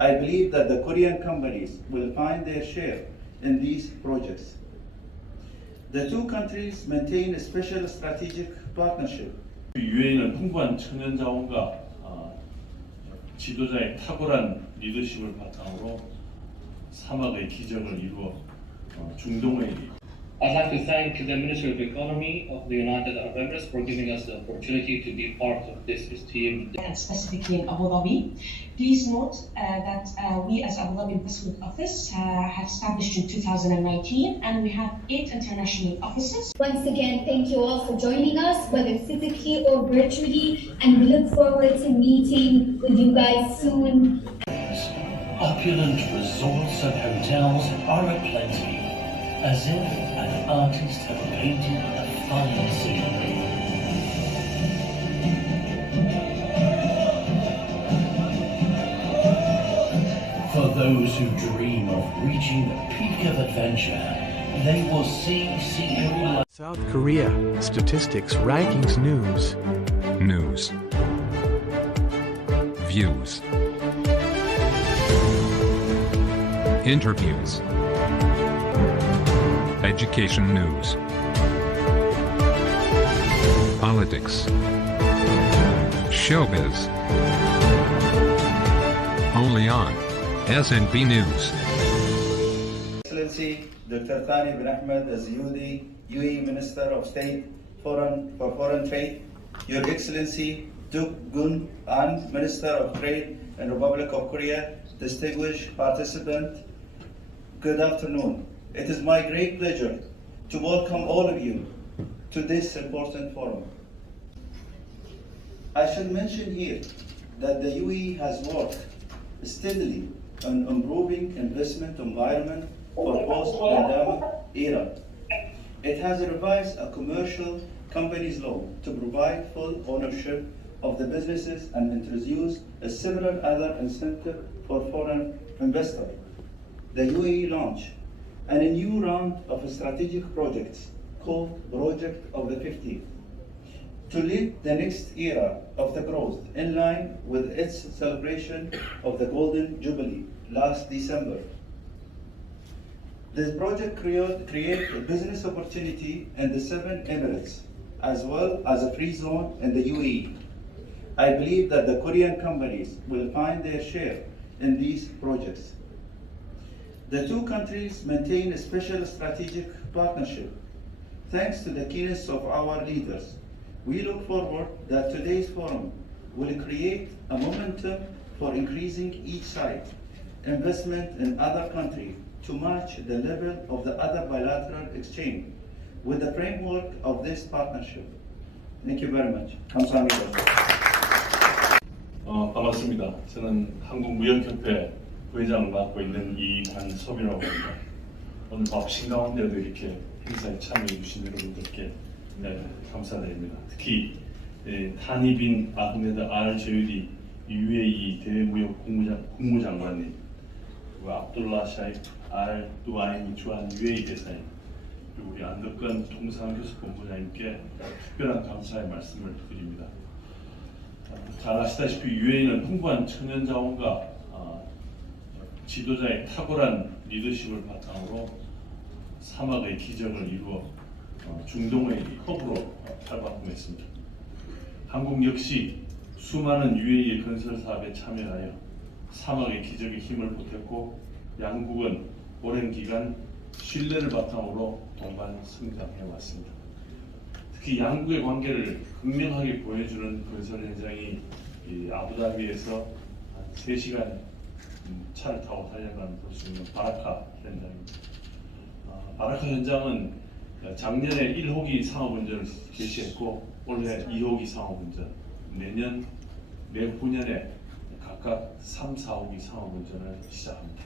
I believe that the Korean companies will find their share in these projects. The two countries maintain a special strategic partnership. UAE는 풍부한 천연 자원과 지도자의 탁월한 리더십을 바탕으로 사막의 기적을 이루어 중동의 I'd like to thank the Minister of Economy of the United Arab Emirates for giving us the opportunity to be part of this esteemed. And specifically in Abu Dhabi. Please note that we as Abu Dhabi Investment Office have established in 2019 and we have 8 international offices. Once again, thank you all for joining us, whether physically or virtually, and we look forward to meeting with you guys soon. Opulent resorts and hotels are aplenty, as if an artist had painted a fine scenery. For those who dream of reaching the peak of adventure, they will see scenery like South Korea, statistics, rankings, news. News. Views. Interviews. Education news. Politics. Showbiz. Only on SNB News. Excellency Dr. Thani bin Ahmed as UAE Minister of State for Foreign Trade, Your Excellency Duk Gun An, Minister of Trade and Republic of Korea, distinguished participant, good afternoon. It is my great pleasure to welcome all of you to this important forum. I should mention here that the UAE has worked steadily on improving investment environment for post-pandemic era. It has revised a commercial companies law to provide full ownership of the businesses and introduced several other incentives for foreign investors. The UAE launched a new round of strategic projects called Project of the 50 to lead the next era of the growth in line with its celebration of the Golden Jubilee last December. This project create a business opportunity in the 7 Emirates as well as a free zone in the UAE. I believe that the Korean companies will find their share in these projects. The two countries maintain a special strategic partnership. Thanks to the keenness of our leaders, we look forward that today's forum will create a momentum for increasing each side investment in other countries to match the level of the other bilateral exchange with the framework of this partnership. Thank you very much. 감사합니다. 반갑습니다. 저는 한국무역협회 부회장을 맡고 있는 이한섭이라고 합니다. 오늘 바쁘신 가운데도 이렇게 행사에 참여해 주신 여러분들께 감사드립니다. 특히 타니 빈 아흐메드 알 제유디 UAE 대무역 국무장관님, 그리고 압둘라 샤이프 알 두아이니 주한 UAE 대사님, 그리고 우리 안덕근 통상교섭본부장님께 특별한 감사의 말씀을 드립니다. 잘 아시다시피 UAE는 풍부한 천연자원과 지도자의 탁월한 리더십을 바탕으로 사막의 기적을 이루어 중동의 허브로 탈바꿈했습니다. 한국 역시 수많은 UAE 건설 사업에 참여하여 사막의 기적의 힘을 보탰고 양국은 오랜 기간 신뢰를 바탕으로 동반 성장해 왔습니다. 특히 양국의 관계를 극명하게 보여주는 건설 현장이 아부다비에서 한 3시간 차를 타고 달려가면 볼 수 있는 바라카 현장입니다. 바라카 현장은 작년에 1호기 상업운전을 개시했고 올해 2호기 상업운전, 내년 내후년에 각각 3, 4호기 상업운전을 시작합니다.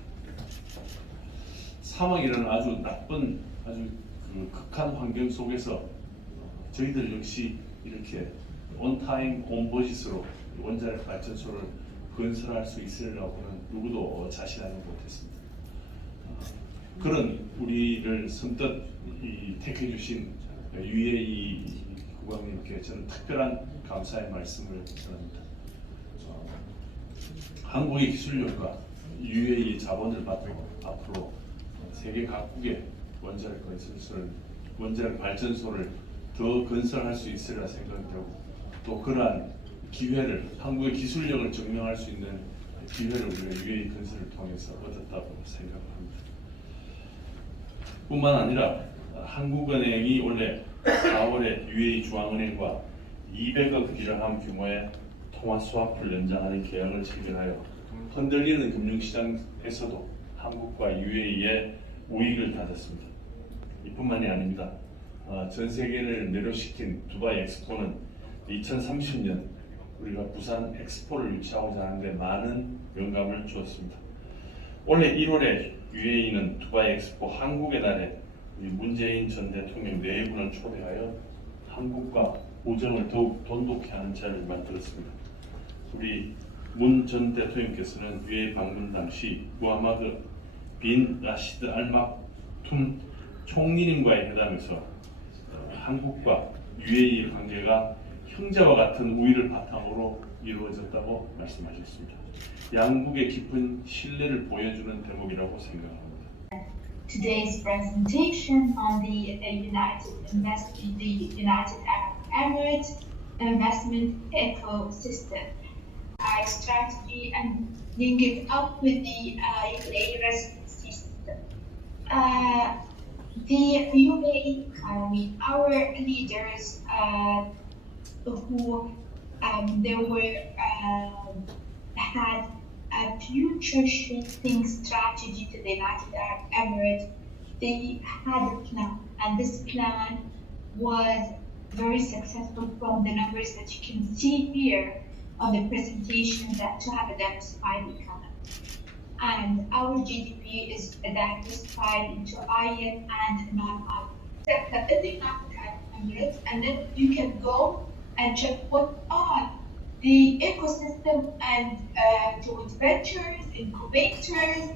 사막이라는 아주 나쁜, 아주 극한 환경 속에서 저희들 역시 이렇게 온타임 온버짓으로 원자력 발전소를 건설할 수 있으리라고는 누구도 자신하지 못했습니다. 그런 우리를 선뜻 택해 주신 UAE 국왕님께 저는 특별한 감사의 말씀을 전합니다. 한국의 기술력과 UAE 자본을 받고 앞으로 세계 각국의 원자력 발전소를 더 건설할 수 있으리라 생각되고 또 그러한 기회를 한국의 기술력을 증명할 수 있는 기회를 우리가 UAE 건설을 통해서 얻었다고 생각합니다. 뿐만 아니라 한국은행이 올해 4월에 UAE 중앙은행과 200억 디르함 규모의 통화 스와프를 연장하는 계약을 체결하여 흔들리는 금융시장에서도 한국과 UAE의 우익을 다졌습니다. 이뿐만이 아닙니다. 전 세계를 매료시킨 두바이 엑스포는 2030년 우리가 부산 엑스포를 유치하고자 하는데 많은 영감을 주었습니다. 올해 1월에 UAE는 두바이 엑스포 한국의 날에 문재인 전 대통령 4분을 초대하여 한국과 우정을 더욱 돈독히 하는 자리를 만들었습니다. 우리 문 전 대통령께서는 UAE 방문 당시 무하마드 빈 라시드 알 막툼 총리님과의 회담에서 한국과 UAE 관계가 형제와 같은 우위를 바탕으로 이루어졌다고 말씀하셨습니다. 양국의 깊은 신뢰를 보여주는 대목이라고 생각합니다. Today's presentation on the United Arab Emirates investment ecosystem, strategy, and link it up with the UAE residency system. The UAE economy, our leaders who had a future-shaping strategy to the United Arab Emirates. They had a plan, and this plan was very successful from the numbers that you can see here on the presentation that to have a diversified economy. And our GDP is diversified into IAM and non-IAM. Except in the United Arab Emirates, and then you can go and check what are the ecosystem and joint ventures, incubators,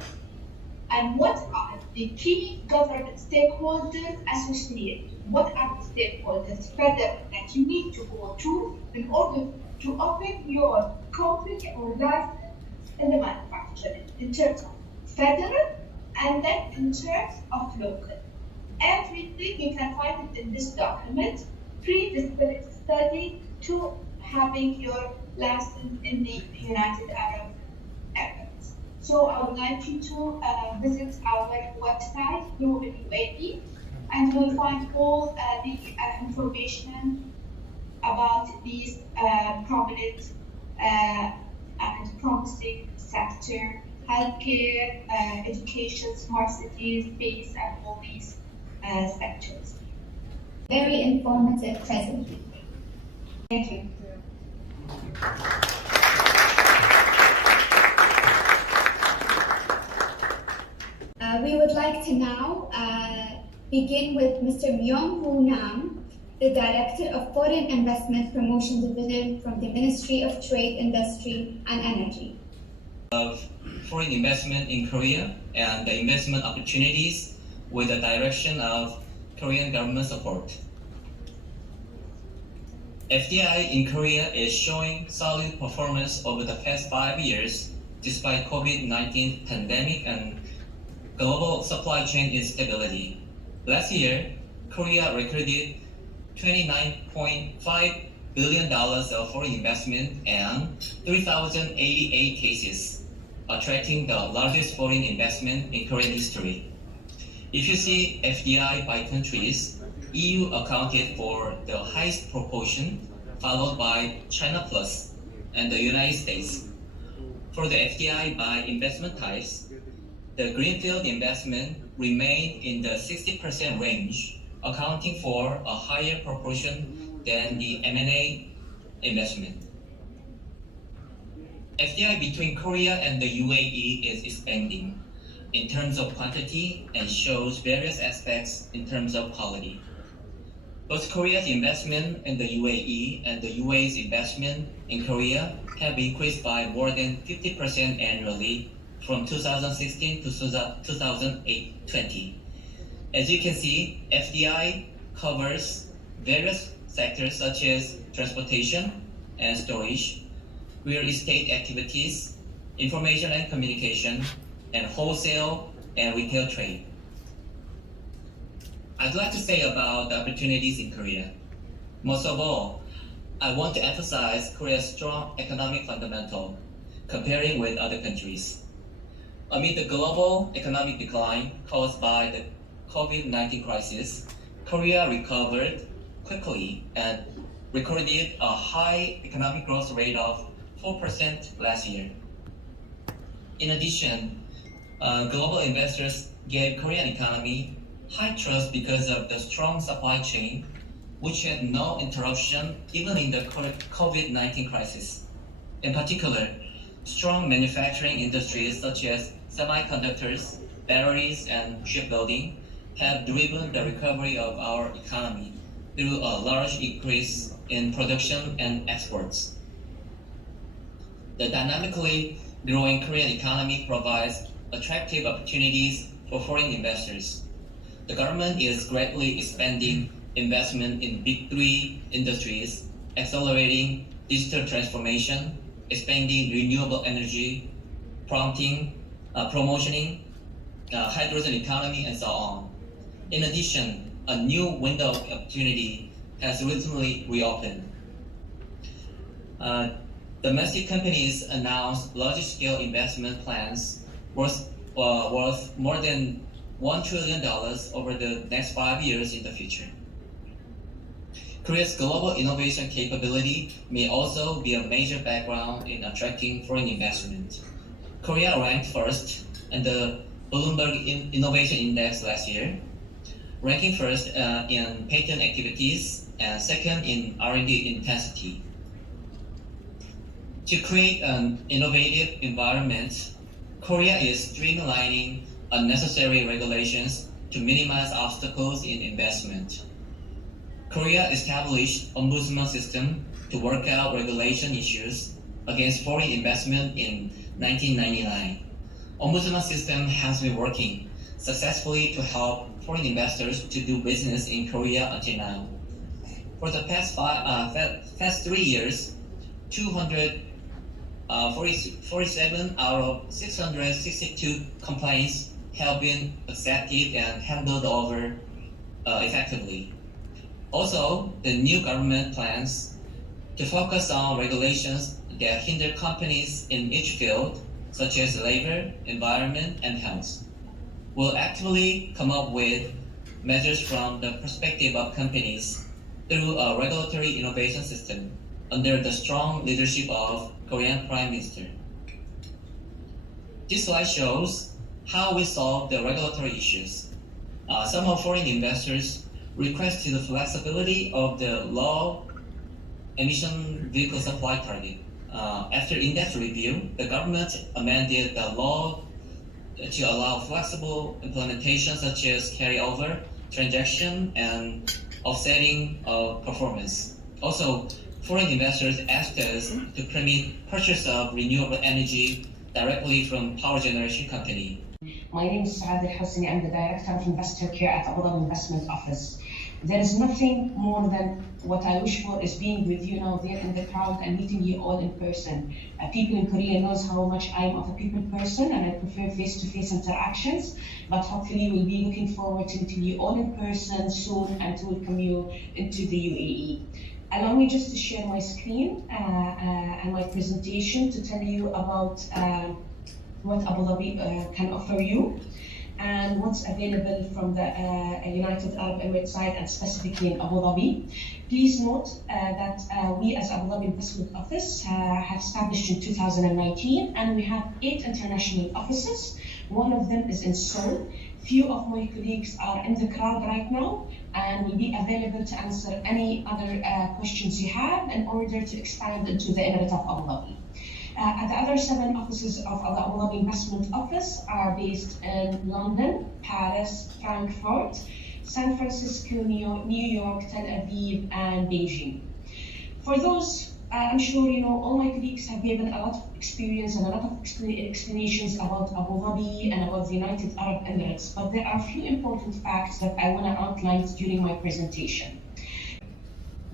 and what are the key government stakeholders associated. What are the stakeholders further that you need to go to in order to open your company or license in the manufacturing in terms of federal and then in terms of local. Everything you can find it in this document, pre-feasibility study to having your license in the United Arab Emirates. So I would like you to visit our website, UAE, and you'll find all the information about these prominent and promising sector, healthcare, education, smart cities, space, and all these sectors. Very informative presentation. Thank you. We would like to now begin with Mr. Myung-Woo Nam, the Director of Foreign Investment Promotion Division from the Ministry of Trade, Industry and Energy. Of foreign investment in Korea and the investment opportunities with the direction of Korean government support. FDI in Korea is showing solid performance over the past 5 years despite COVID-19 pandemic and global supply chain instability. Last year, Korea recorded $29.5 billion of foreign investment and 3,088 cases, attracting the largest foreign investment in Korean history. If you see FDI by countries, EU accounted for the highest proportion, followed by China Plus and the United States. For the FDI by investment types, the greenfield investment remained in the 60% range, accounting for a higher proportion than the M&A investment. FDI between Korea and the UAE is expanding in terms of quantity and shows various aspects in terms of quality. Both Korea's investment in the UAE and the UAE's investment in Korea have increased by more than 50% annually from 2016 to 2020. As you can see, FDI covers various sectors such as transportation and storage, real estate activities, information and communication, and wholesale and retail trade. I'd like to say about the opportunities in Korea. Most of all, I want to emphasize Korea's strong economic fundamental comparing with other countries. Amid the global economic decline caused by the COVID-19 crisis, Korea recovered quickly and recorded a high economic growth rate of 4% last year. In addition, global investors gave Korean economy high trust because of the strong supply chain, which had no interruption even in the COVID-19 crisis. In particular, strong manufacturing industries such as semiconductors, batteries, and shipbuilding have driven the recovery of our economy through a large increase in production and exports. The dynamically growing Korean economy provides attractive opportunities for foreign investors. The government is greatly expanding investment in Big Three industries, accelerating digital transformation, expanding renewable energy, promoting hydrogen economy, and so on. In addition, a new window of opportunity has recently reopened. Domestic companies announced large-scale investment plans worth more than $1 trillion over the next 5 years in the future. Korea's global innovation capability may also be a major background in attracting foreign investment. Korea ranked first in the Bloomberg Innovation Index last year, ranking first in patent activities and second in R&D intensity. To create an innovative environment, Korea is streamlining unnecessary regulations to minimize obstacles in investment. Korea established ombudsman system to work out regulation issues against foreign investment in 1999. Ombudsman system has been working successfully to help foreign investors to do business in Korea until now. For the past 3 years, 247 out of 662 complaints have been accepted and handled over effectively. Also, the new government plans to focus on regulations that hinder companies in each field, such as labor, environment, and health. Will actively come up with measures from the perspective of companies through a regulatory innovation system under the strong leadership of Korean Prime Minister. This slide shows how we solve the regulatory issues. Some of foreign investors requested the flexibility of the low emission vehicle supply target. After in-depth review, the government amended the law to allow flexible implementation such as carryover, transaction, and offsetting of performance. Also, foreign investors asked us to permit purchase of renewable energy directly from power generation company. My name is Saad Al-Hosni. I'm the Director of Investor Care at Abu Dhabi Investment Office. There is nothing more than what I wish for is being with you now there in the crowd and meeting you all in person. People in Korea knows how much I'm of a people person and I prefer face-to-face interactions, but hopefully we'll be looking forward to meeting you all in person soon and to welcome you into the UAE. Allow me just to share my screen and my presentation to tell you about what Abu Dhabi can offer you and what's available from the United Arab Emirates side and specifically in Abu Dhabi. Please note that we as Abu Dhabi Investment Office have established in 2019 and we have 8 international offices. One of them is in Seoul. Few of my colleagues are in the crowd right now and will be available to answer any other questions you have in order to expand into the Emirate of Abu Dhabi. The other 7 offices of the Abu Dhabi Investment Office are based in London, Paris, Frankfurt, San Francisco, New York, Tel Aviv, and Beijing. For those, I'm sure you know, all my colleagues have given a lot of experience and a lot of explanations about Abu Dhabi and about the United Arab Emirates, but there are a few important facts that I want to outline during my presentation.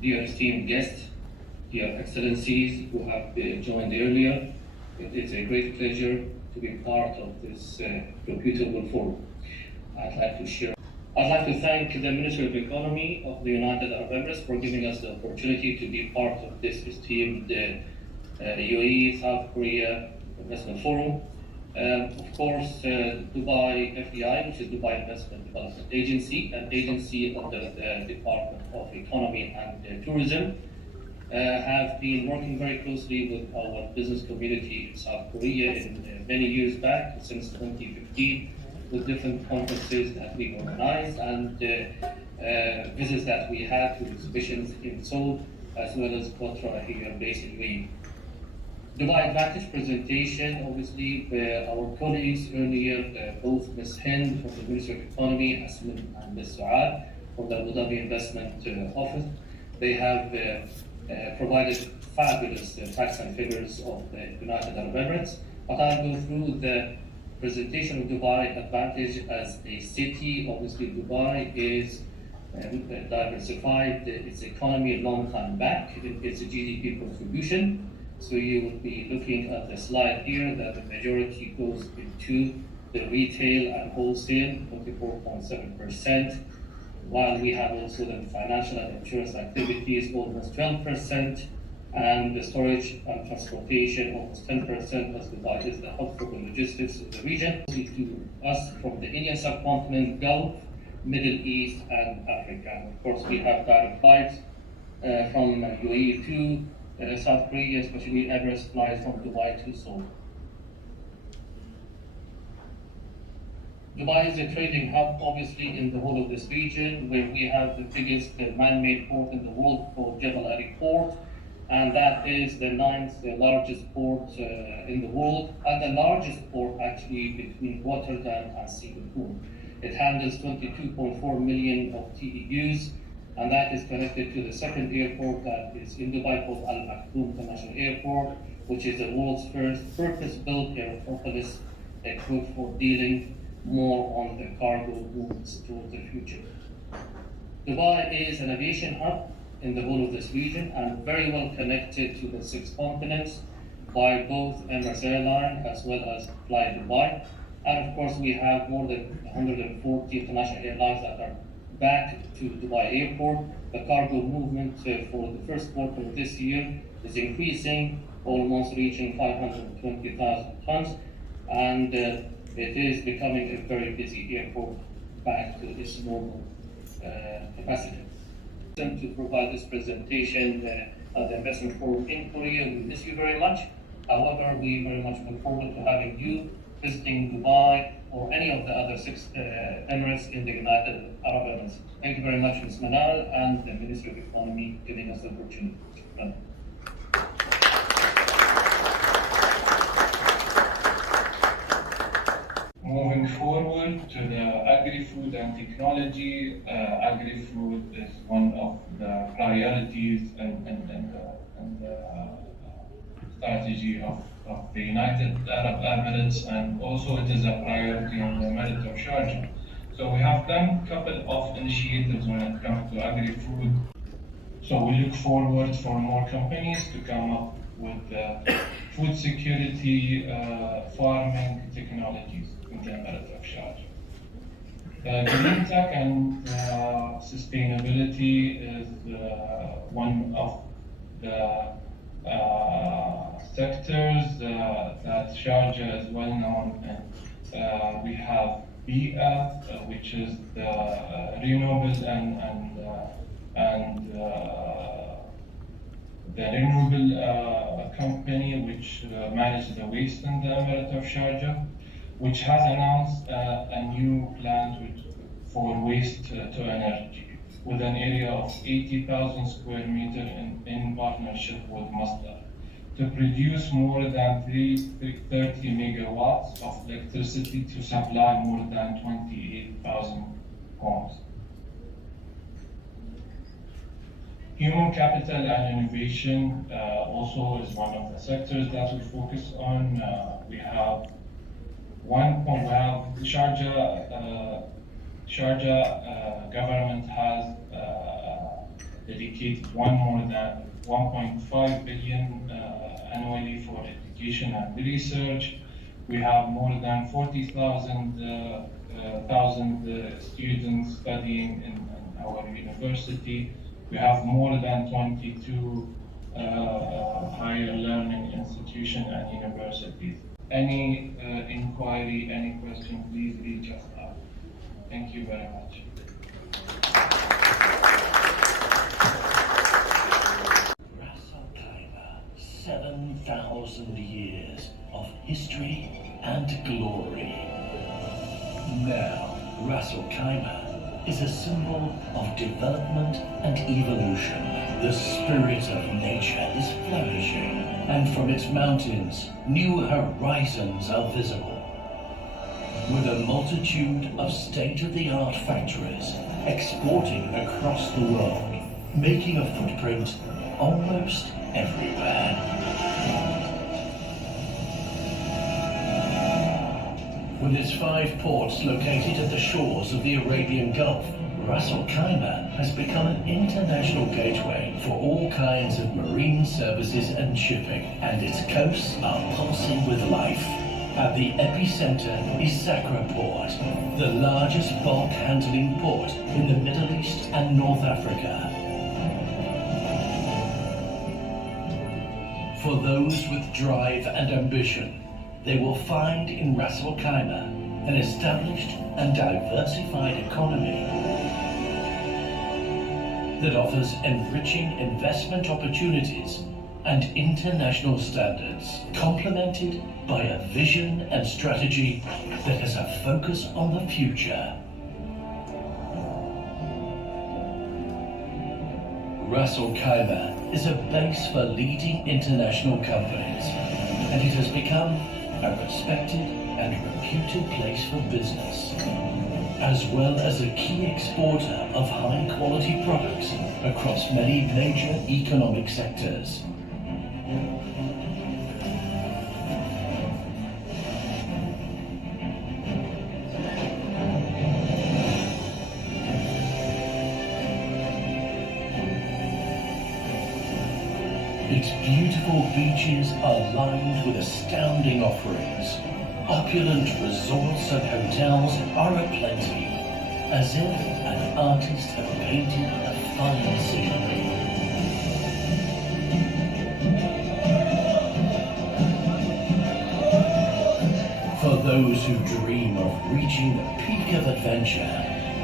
Dear esteemed guests, Your Excellencies who have joined earlier, It is a great pleasure to be part of this reputable forum. I'd like to thank the Ministry of Economy of the United Arab Emirates for giving us the opportunity to be part of this esteemed UAE South Korea Investment Forum. Of course, Dubai FDI, which is Dubai Investment Development Agency, an agency under the Department of Economy and Tourism, have been working very closely with our business community in South Korea in many years back, since 2015, with different conferences that we organized and visits that we had to exhibitions in Seoul, as well as Kotra here based in UAE. Dubai Advantage presentation, obviously, our colleagues earlier, both Ms. Hind from the Ministry of Economy, Asmin and Ms. Saad from the Abu Dhabi Investment Office, they have provided fabulous facts and figures of the United Arab Emirates. But I'll go through the presentation of Dubai Advantage as a city. Obviously, Dubai is diversified its economy a long time back. Its GDP contribution. So you will be looking at the slide here that the majority goes into the retail and wholesale, 24.7%, while we have also the financial and insurance activities, almost 12%, and the storage and transportation, almost 10%, as Dubai is the hub for the logistics in the region. To us from the Indian subcontinent, Gulf, Middle East, and Africa. And of course, we have direct flights from UAE to South Korea, especially Emirates flies from Dubai to Seoul. Dubai is a trading hub, obviously, in the whole of this region, where we have the biggest man-made port in the world called Jebel Ali Port, and that is the 9th largest port in the world, and the largest port actually between Rotterdam and Singapore. It handles 22.4 million of TEUs, and that is connected to the second airport that is in Dubai called Al Maktoum International Airport, which is the world's first purpose-built aerotropolis equipped for dealing more on the cargo movements towards the future. Dubai is an aviation hub in the whole of this region and very well connected to the 6 continents by both Emirates Airline as well as Fly Dubai. And of course, we have more than 140 international airlines that are back to Dubai Airport. The cargo movement for the first quarter of this year is increasing, almost reaching 520,000 tons, and it is becoming a very busy airport back to its normal capacity. To provide this presentation at the Investment Forum in Korea, we miss you very much. However, we very much look forward to having you visiting Dubai or any of the other 6 Emirates in the United Arab Emirates. Thank you very much, Ms. Manal and the Ministry of Economy giving us the opportunity. Moving forward to the agri-food and technology, agri-food is one of the priorities and strategy of the United Arab Emirates, and also it is a priority in the Emirate of Sharjah. So we have done a couple of initiatives when it comes to agri-food. So we look forward for more companies to come up with food security farming technologies in the Emirate of Sharjah. Green tech and sustainability is one of the sectors that Sharjah is well known in. We have BF, which is the renewable the renewable company which manages the waste in the Emirate of Sharjah, which has announced a new plant for waste to energy with an area of 80,000 square meters in partnership with Masdar to produce more than 30 megawatts of electricity to supply more than 28,000 homes. Human capital and innovation also is one of the sectors that we focus on. We have Sharjah government has dedicated more than 1.5 billion annually for education and research. We have more than 40,000 students studying in our university. We have more than 22 higher learning institutions and universities. Any inquiry, any question, please reach us out. Thank you very much. Ras Al Khaimah, 7,000 years of history and glory. Now, Ras Al Khaimah is a symbol of development and evolution. The spirit of nature is flourishing, and from its mountains, new horizons are visible. With a multitude of state-of-the-art factories exporting across the world, making a footprint almost everywhere. With its 5 ports located at the shores of the Arabian Gulf, Ras Al Khaimah has become an international gateway for all kinds of marine services and shipping, and its coasts are pulsing with life. At the epicenter is Sakra Port, the largest bulk handling port in the Middle East and North Africa. For those with drive and ambition, they will find in Ras Al Khaimah an established and diversified economy that offers enriching investment opportunities and international standards, complemented by a vision and strategy that has a focus on the future. Ras Al Khaimah is a base for leading international companies, and it has become a respected and reputed place for business, as well as a key exporter of high-quality products across many major economic sectors. Its beautiful beaches are lined with astounding offerings. Opulent resorts and hotels are aplenty, as if an artist had painted a fine scenery. For those who dream of reaching the peak of adventure,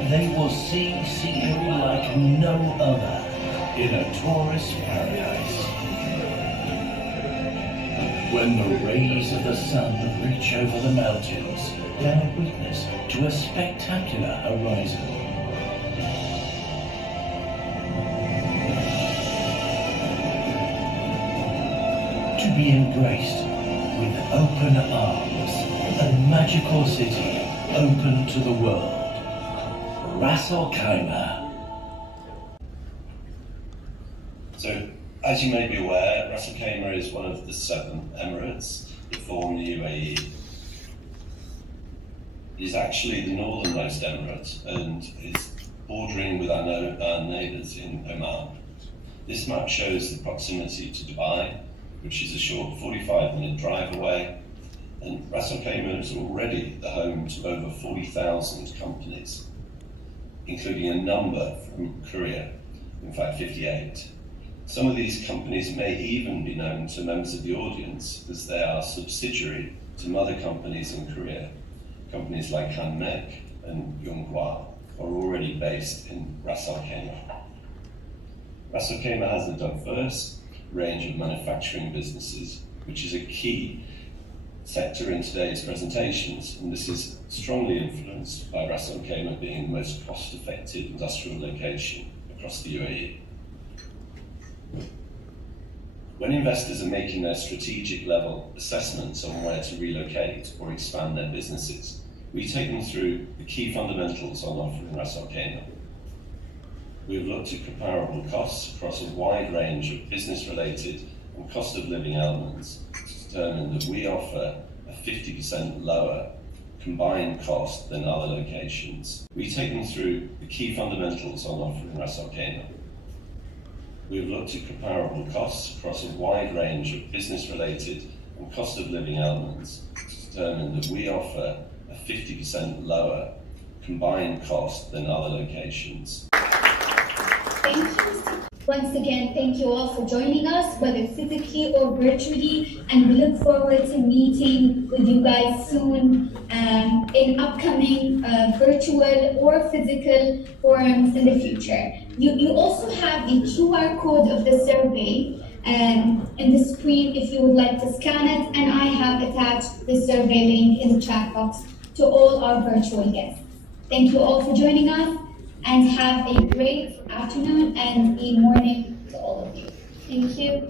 they will see scenery like no other in a tourist paradise. When the rays of the sun reach over the mountains, bear witness to a spectacular horizon. To be embraced with open arms, a magical city open to the world. Ras Al Khaimah. So, as you may be aware, Ras Al Khaimah is one of the 7 emirates that form the UAE. It is actually the northernmost emirate and is bordering with our neighbours in Oman. This map shows the proximity to Dubai, which is a short 45-minute drive away, and Ras Al Khaimah is already the home to over 40,000 companies, including a number from Korea, in fact 58. Some of these companies may even be known to members of the audience as they are subsidiary to mother companies in Korea. Companies like Hanmek and Yonghua are already based in Ras Al Khaimah. Ras Al Khaimah has a diverse range of manufacturing businesses, which is a key sector in today's presentations, and this is strongly influenced by Ras Al Khaimah being the most cost-effective industrial location across the UAE. When investors are making their strategic level assessments on where to relocate or expand their businesses, we take them through the key fundamentals on offer in Ras Al Khaimah. We have looked at comparable costs across a wide range of business-related and cost of living elements to determine that we offer a 50% lower combined cost than other locations. We take them through the key fundamentals on offer in Ras Al Khaimah. We have looked at comparable costs across a wide range of business-related and cost of living elements to determine that we offer a 50% lower combined cost than other locations. Thank you. Once again, thank you all for joining us, whether physically or virtually, and we look forward to meeting with you guys soon in upcoming virtual or physical forums in the future. You also have the QR code of the survey in the screen if you would like to scan it, and I have attached the survey link in the chat box to all our virtual guests. Thank you all for joining us, and have a great afternoon and a morning to all of you. Thank you.